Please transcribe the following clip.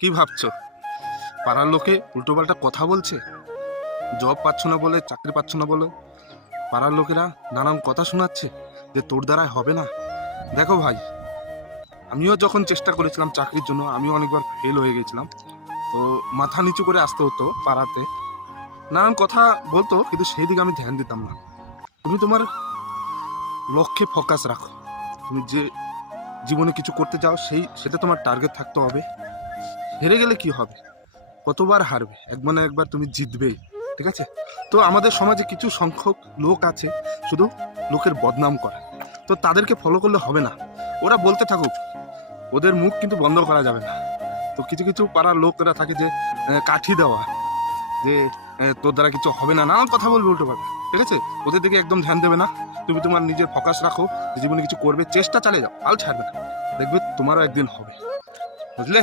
কি ভাবছো? পাড়ার লোকে উল্টোপাল্টা কথা বলছে, জব পাচ্ছ না বলে, চাকরি পাচ্ছ না বলে পাড়ার লোকেরা নানান কথা শোনাচ্ছে যে তোর দ্বারাই হবে না। দেখো ভাই, আমিও যখন চেষ্টা করেছিলাম চাকরির জন্য, আমিও অনেকবার ফেল হয়ে গেছিলাম। তো মাথা নিচু করে আসতে হতো পাড়াতে, নানান কথা বলতো, কিন্তু সেই দিকে আমি ধ্যান দিতাম না। তুমি তোমার লক্ষ্যে ফোকাস রাখো। তুমি যে জীবনে কিছু করতে চাও সেটা তোমার টার্গেট থাকতে হবে। হেরে গেলে কি হবে? কতবার হারবে? একবার না একবার তুমি জিতবেই। ঠিক আছে? তো আমাদের সমাজে কিছু সংখ্যক লোক আছে শুধু লোকের বদনাম করে, তো তাদেরকে ফলো করলে হবে না। ওরা বলতে থাকুক, ওদের মুখ কিন্তু বন্ধ করা যাবে না। তো কিছু কিছু পাড়ার লোকেরা থাকে যে কাঠি দেওয়া, যে তোর দ্বারা কিছু হবে না, নানান কথা বলবে উল্টো পাল্টা। ঠিক আছে? ওদের দিকে একদম ধ্যান দেবে না। তুমি তোমার নিজের ফোকাস রাখো, জীবনে কিছু করবে, চেষ্টা চালিয়ে যাও, হাল ছাড়বে না। দেখবে তোমারও একদিন হবে। বুঝলে?